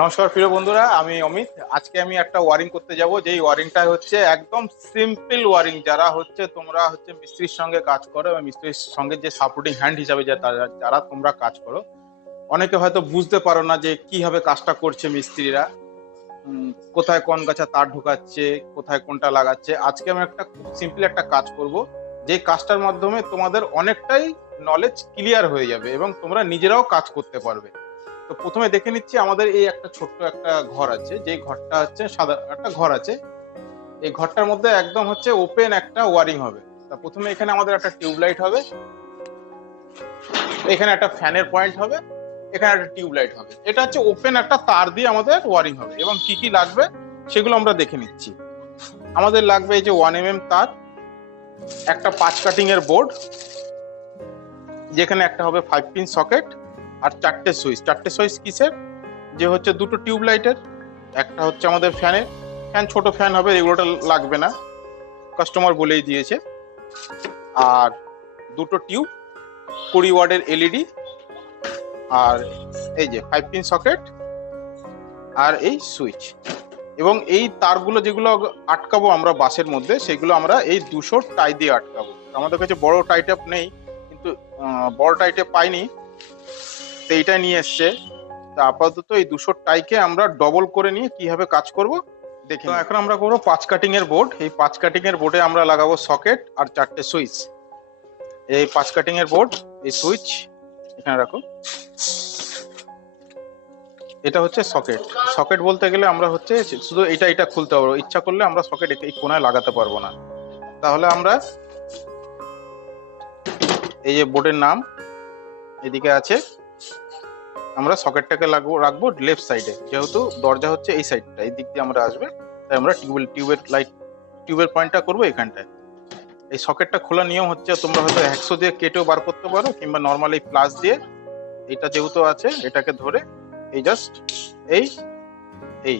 নমস্কার প্রিয় বন্ধুরা, আমি অমিত। আজকে আমি একটা ওয়ারিং করতে যাব, যেই ওয়ারিংটা হচ্ছে একদম সিম্পল ওয়ারিং। যারা হচ্ছে তোমরা হচ্ছে মিস্ত্রির সঙ্গে কাজ করো এবং মিস্ত্রির সঙ্গে যে সাপোর্টিং হ্যান্ড হিসাবে যারা তোমরা কাজ করো, অনেকে হয়তো বুঝতে পারো না যে কিভাবে কাজটা করছে মিস্ত্রিরা। কোথায় কোন গাছা তার ঢোকাচ্ছে, কোথায় কোনটা লাগাচ্ছে। আজকে আমি একটা খুব সিম্পল একটা কাজ করব, যে কাজটার মাধ্যমে তোমাদের অনেকটাই নলেজ ক্লিয়ার হয়ে যাবে এবং তোমরা নিজেরাও কাজ করতে পারবে। তো প্রথমে দেখে নিচ্ছি, আমাদের এই একটা ছোট্ট একটা ঘর আছে, যে ঘরটা হচ্ছে সাদা একটা ঘর আছে। এই ঘরটার মধ্যে একদম হচ্ছে ওপেন একটা ওয়ারিং হবে। তা প্রথমে এখানে আমাদের একটা টিউবলাইট হবে, এখানে একটা ফ্যানের পয়েন্ট হবে, এখানে একটা টিউবলাইট হবে। এটা হচ্ছে ওপেন একটা তার দিয়ে আমাদের ওয়ারিং হবে। এবং কি কি লাগবে সেগুলো আমরা দেখে নিচ্ছি। আমাদের লাগবে এই যে 1 mm তার, একটা 5 কাটিং এর বোর্ড, যেখানে একটা হবে 5 পিন সকেট, আর 4টে সুইচ। 4টে সুইচ কিসের? যে হচ্ছে দুটো টিউবলাইটের, একটা হচ্ছে আমাদের ফ্যানের। ফ্যান ছোট ফ্যান হবে, এগুলোটা লাগবে না, কাস্টমার বলেই দিয়েছে। আর দুটো টিউব, 20 ওয়াটের এলইডি, আর এই যে 5 পিন সকেট, আর এই সুইচ। এবং এই তারগুলো যেগুলো আটকাবো আমরা বাসের মধ্যে, সেগুলো আমরা এই 200 টাই দিয়ে আটকাবো। আমাদের কাছে বড় টাই টেপ নেই, কিন্তু বড় টাই টেপ পাইনি, তো এইটা নিয়ে এসছে। তা আপাতত এই 200 টাইকে আমরা ডবল করে নিয়ে কিভাবে কাজ করব দেখে। তো এখন আমরা করবো 5 কাটিং এর বোর্ড। এই 5 কাটিং এর বোর্ডে আমরা লাগাবো সকেট আর 4টে সুইচ। এই 5 কাটিং এর বোর্ড, এই সুইচ এখানে রাখো। এটা হচ্ছে সকেট। সকেট বলতে গেলে আমরা হচ্ছে শুধু এটা খুলতে পারবো, ইচ্ছা করলে আমরা সকেট এই কোনায় লাগাতে পারবো না। তাহলে আমরা এই যে বোর্ডের নাম এদিকে আছে, আমরা সকেটটাকে রাখবো লেফট সাইডে, যেহেতু দরজা হচ্ছে এই সাইডটা, এই দিক দিয়ে আমরা আসবে। তাই আমরা টিউবের পয়েন্টটা করবো এখানটায়। এই সকেটটা খোলার নিয়ম হচ্ছে, তোমরা হয়তো হ্যাকসো দিয়ে কেটেও বার করতে পারো, কিংবা নর্মাল এই প্লাস দিয়ে, এটা যেহেতু আছে এটাকে ধরে এই জাস্ট এই এই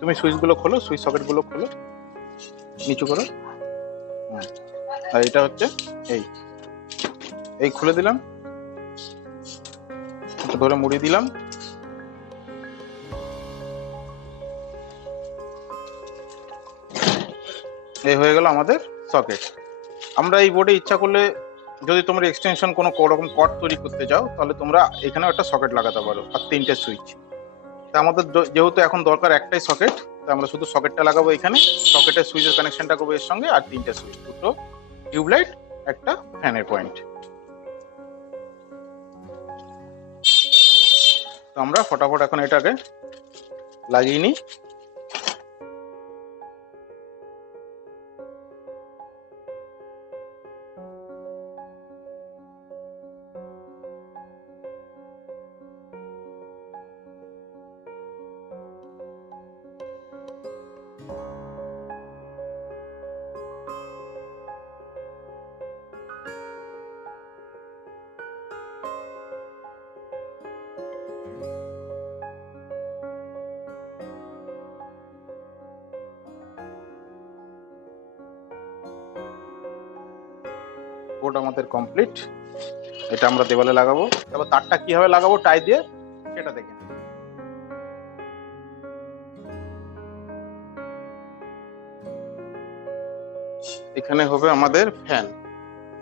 তুমি সুইচগুলো খোলো, সুইচ সকেটগুলো খোলো, নিচু করো। আর এটা হচ্ছে এই খুলে দিলাম, ধরে মুড়ি দিলাম। এই হয়ে গেল আমাদের সকেট। আমরা এই বোর্ডে ইচ্ছা করলে, যদি তোমরা এক্সটেনশন কোনো রকম কট তৈরি করতে চাও, তাহলে তোমরা এখানেও একটা সকেট লাগাতে পারো, আর 3টে সুইচ। তা আমাদের যেহেতু এখন দরকার একটাই সকেট, তা আমরা শুধু সকেটটা লাগাবো এখানে। সকেটের সুইচের কানেকশনটা করবো এর সঙ্গে, আর 3টে সুইচ, দুটো টিউবলাইট, একটা ফ্যানের পয়েন্ট। তো আমরা ফটাফট এখন এটাকে লাগিয়ে নিই। বোর্ড আমাদের কমপ্লিট। এটা আমরা দেওয়ালে লাগাবো। তারপর তারটা কিভাবে লাগাবো টাই দিয়ে, সেটা দেখে। এখানে হবে আমাদের ফ্যান।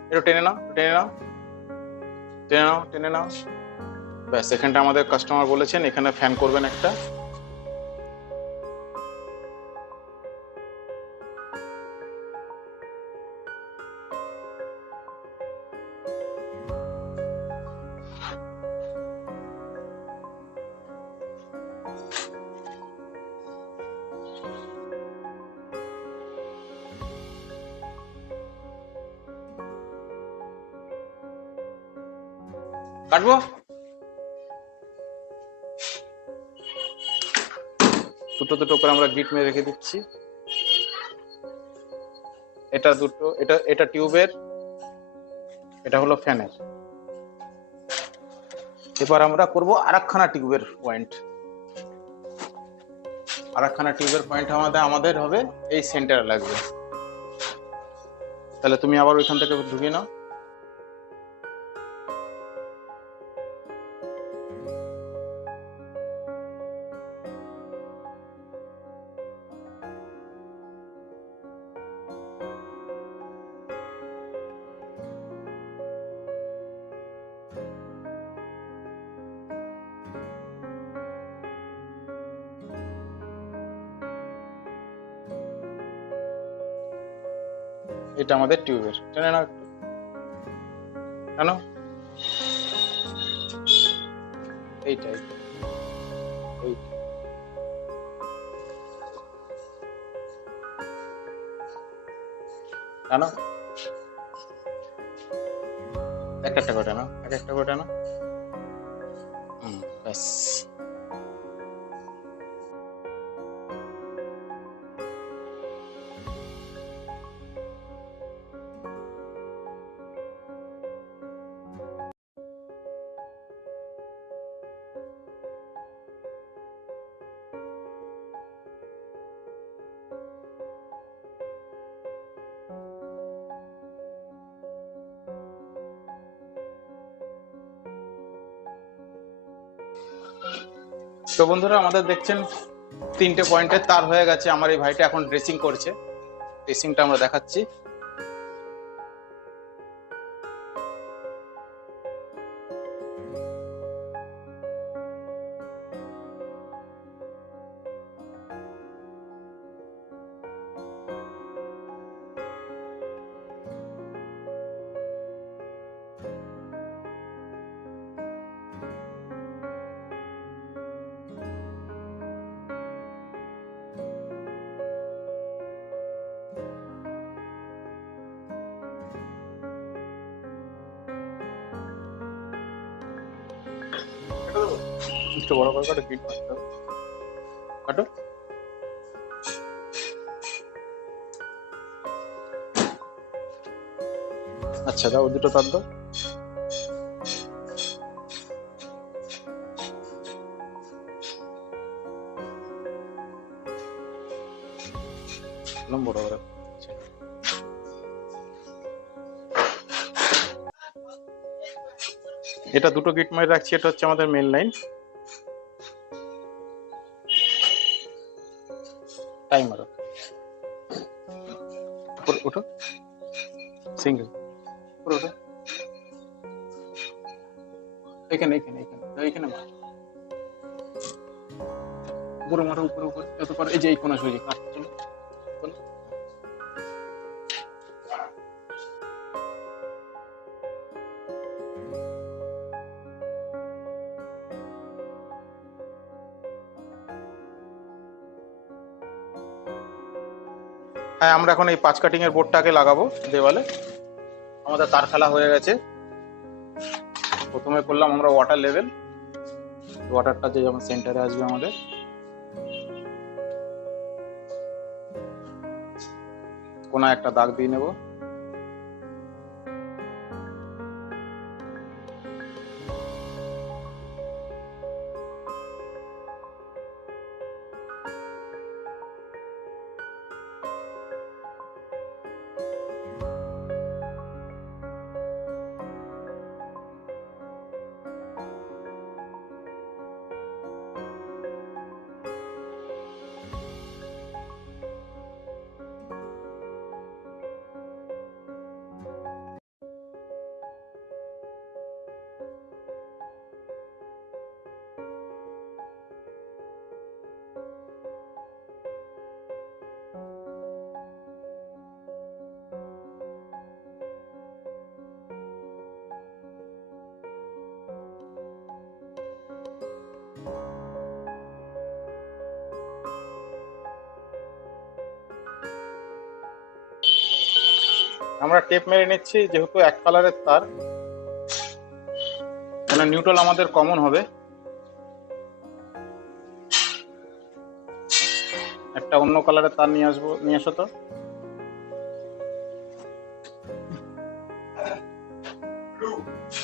একটু টেনে নাও, টেনে নাও, টেনে নাও, টেনে নাও। ব্যাস, এখানটা আমাদের কাস্টমার বলেছেন এখানে ফ্যান করবেন একটা। কাটবো। দুটো দুটো করে আমরা গিট মেরে রেখে দিচ্ছি। এটা দুটো, এটা টিউবের, এটা হলো ফ্যানের। এবার আমরা করব আরেকখানা টিউবের পয়েন্ট। আরেকখানা টিউবের পয়েন্ট আমাদের হবে এই সেন্টারে লাগবে। তাহলে তুমি আবার ওইখান থেকে ঢুকিয়ে নাও। এটা আমাদের টিউবের, টেনে নাও একটু, কেন এইটা এইটা এইটা টানো, এক একটা করে টানো, এক একটা করে টানো। ব্যাস। তো বন্ধুরা আমাদের দেখছেন 3টে পয়েন্টের তার হয়ে গেছে। আমার এই ভাইটা এখন ড্রেসিং করছে, ড্রেসিংটা আমরা দেখাচ্ছি। একটু বড় করে কাটো, গিট মারতে হবে, কাটো। আচ্ছা দাও, দুটো তার দাও। বড় করে এটা দুটো গিট মারি রাখছি। এটা হচ্ছে আমাদের মেন লাইন। টাইমার উপরে উঠো, সিঙ্গেল উপরে উঠো, এখানে এখানে এখানে এইখানে মার, উপরে মারো, উপরে উপরে যত পারো। এই যে এই কোনা সুজি কাটছো। হ্যাঁ, আমরা এখন এই 5 কাটিং এর বোর্ডটাকে লাগাবো দেওয়ালে। আমাদের তার ফেলা হয়ে গেছে। প্রথমে করলাম আমরা ওয়াটার লেভেল, ওয়াটারটা যে যেমন সেন্টারে আসবে আমাদের। কোনা একটা দাগ দিয়ে নেব। আমরা টেপ মেরে নিচ্ছি, যেহেতু এক কালারের তার, মানে নিউট্রাল আমাদের কমন হবে। একটা অন্য কালারের তার নিয়ে আসবো, নিয়ে আসো তো।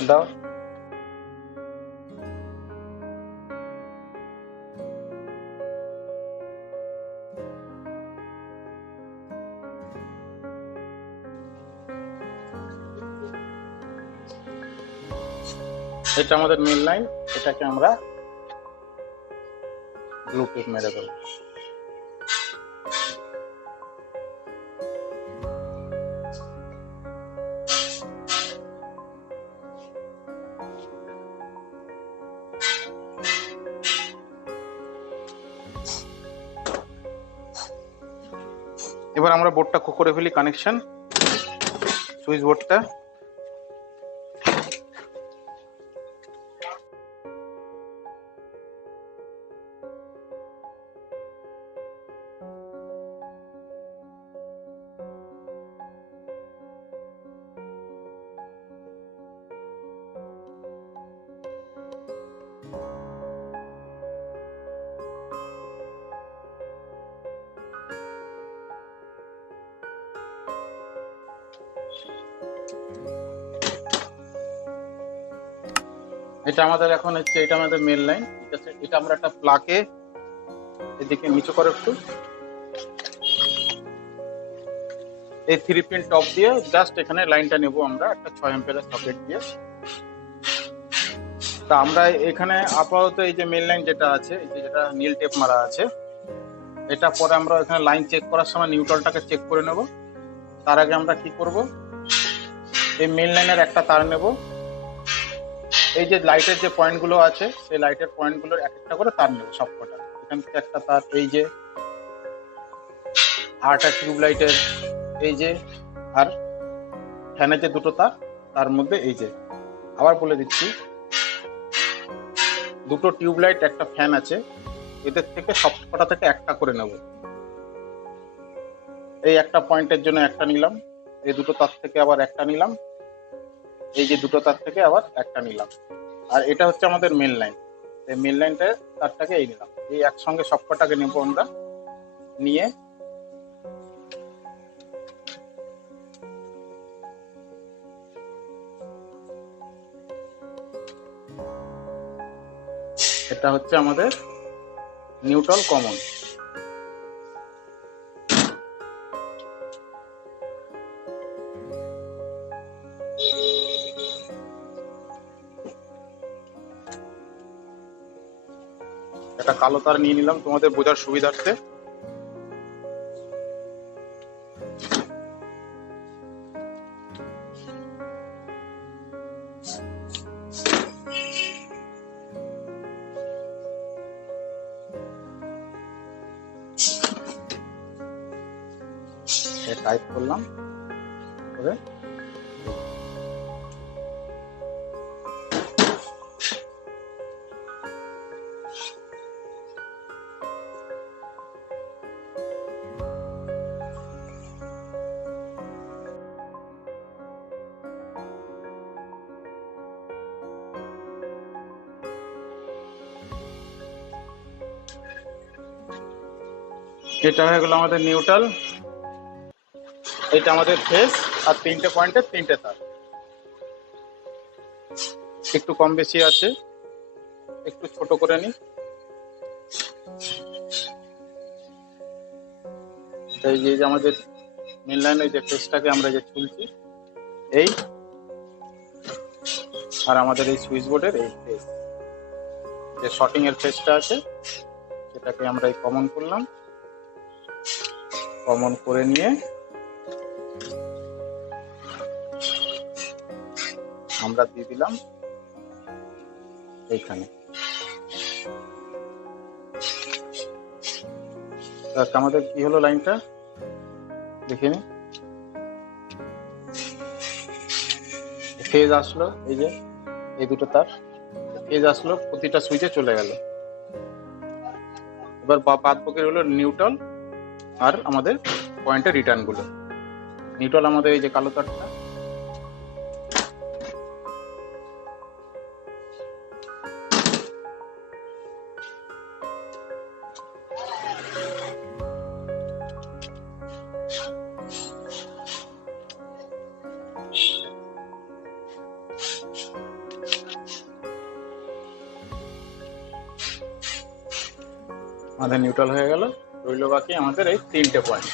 দাও। এটা আমাদের মেন লাইন, এটাকে আমরা ব্লু টেপ মেরে দেবো। এবার আমরা বোর্ডটা করে ফেলি কানেকশন। সুইচ বোর্ডটা। এটা আমাদের এখন হচ্ছে, এটা আমাদের মেন লাইন, ঠিক আছে। এটা আমরা একটা প্লাগে এদিকে নিচু করে একটু এই 3 পিন টপ দিয়ে জাস্ট এখানে লাইনটা নেব আমরা একটা 6 অ্যাম্পিয়ারের সকেট দিয়ে। তা আমরা এখানে আপাতত এই যে মেন লাইন যেটা আছে, এই যে যেটা নীল টেপ মারা আছে, এটা পরে আমরা এখানে লাইন চেক করার সময় নিউট্রালটাকে চেক করে নেব। তার আগে আমরা কি করব, এই মেন লাইনের একটা তার নেব, এই যে লাইটের যে পয়েন্টগুলো আছে সেই লাইটের পয়েন্টগুলোর এক একটা করে তার নেব সবকটা। এখান থেকে একটা তার, এই যে আরটা টিউব লাইটের, এই যে আর ফ্যানের যে দুটো তার, তার মধ্যে এই যে আবার বলে দিচ্ছি, দুটো টিউব লাইট একটা ফ্যান আছে, এদের থেকে সবকটা থেকে একটা করে নেব। এই একটা পয়েন্টের জন্য একটা নিলাম, এই দুটো তার থেকে আবার একটা নিলাম, এই যে দুটো তার থেকে আবার একটা নিলাম। আর এটা হচ্ছে আমাদের মেন লাইন, এই মেন লাইনটা তারটাকে এই নিলাম, এই একসঙ্গে সবকটাকে নেব আমরা। নিয়ে এটা হচ্ছে আমাদের নিউট্রাল কমন। একটা কালো তার নিয়ে নিলাম তোমাদের বোঝার সুবিধার্থে। টাইপ করলাম, তবে এটা হয়ে গেল আমাদের নিউট্রাল, এটা আমাদের ফেস, আর 3টে পয়েন্টের 3টে তার। একটু কম বেশি আছে, একটু ছোট করে নি। এই যে আমাদের মেন লাইনের যে ফেসটাকে আমরা যে তুলছি, এই আর আমাদের এই সুইচ বোর্ডের এই ফেস, যে শর্টিং এর ফেসটা আছে সেটাকে আমরা এই কমন করলাম। কমন করে নিয়ে আমরা দিয়ে দিলাম এইখানে। আমাদের কি হলো, লাইনটা দেখে নি, ফেজ আসলো, এই যে এই দুটো তার ফেজ আসলো, প্রতিটা সুইচে চলে গেল। এবার বাদ বাকি হলো নিউট্রাল আর আমাদের পয়েন্টের রিটার্ন গুলো। নিউট্রাল আমাদের এই যে কালো তারটা, আমাদের নিউট্রাল হয়ে গেল। রইল বাকি আমাদের এই 3টে পয়েন্ট।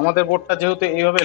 আমাদের বোর্ডটা যেহেতু এইভাবে